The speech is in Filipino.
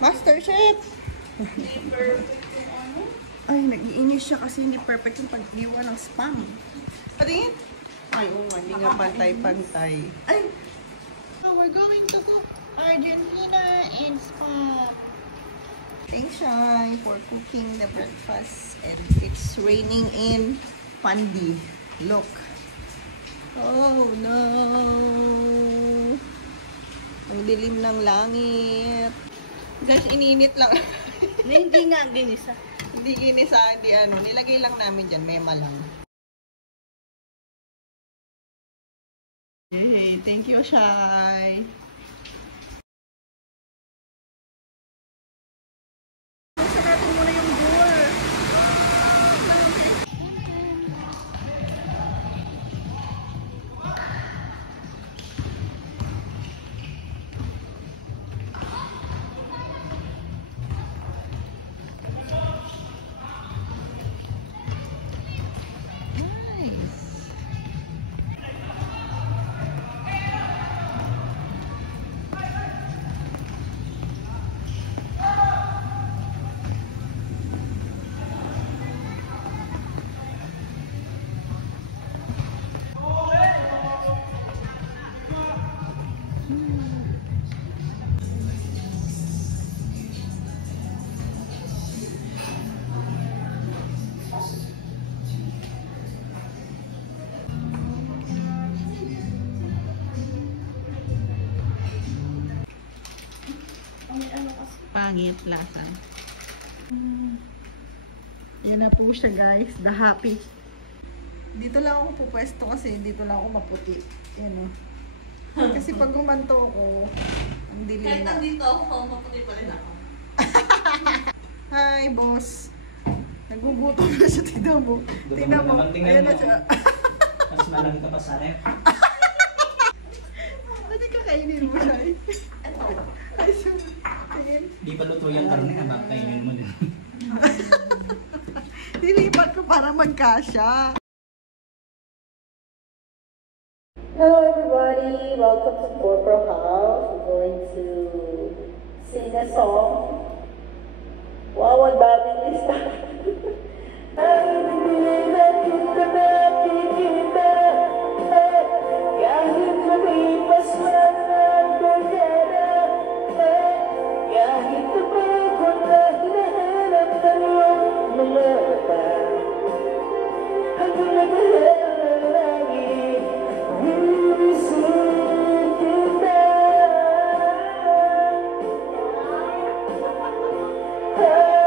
Master Chef! Hindi perfect yung ano. Ay, nag-iinis siya kasi hindi perfect yung pag-iwa ng spam. Patingin? Ay, oo nga, hindi nga pantay-pantay. Ay! So, we're going to cook Argentina and spam. Thanks, Shai, for cooking the breakfast. And it's raining in Pandi. Look. Oh, no! Ang dilim ng langit. Guys, ininit lang. Hindi nga ginisa. Hindi ginisa, hindi ano. Nilagay lang namin dyan, mema lang. Yay! Thank you, Shai. Buksan natin muna yung bowl. Pangit lasa. Yan na po siya, guys. The happy. Dito lang ako pupwesto kasi dito lang ako maputi. Yan o. Kasi pag gumanto ako, ang dilim Kahit na. nandito ako, maputi pa rin ako. Hi, boss. Nagugutom na siya, tignan mo. Tignan mo. Ayan na siya. Mas malaki ka pa sa rep. Ano kakainin mo siya eh? Ay, siya. Tingin. Di pa luto yung karne ha, kainin mo din. Nilipat ko para magkasya. Hello everybody, welcome to Corporal House. We're going to sing a song. Wow, ang daming lista. Ay, hindi na kita nakikita. Kahit lumipas man ang dekada. Kahit napagod na hinahanap ng iyong mga mata. Hanggang naghahanap ng langit. Hey!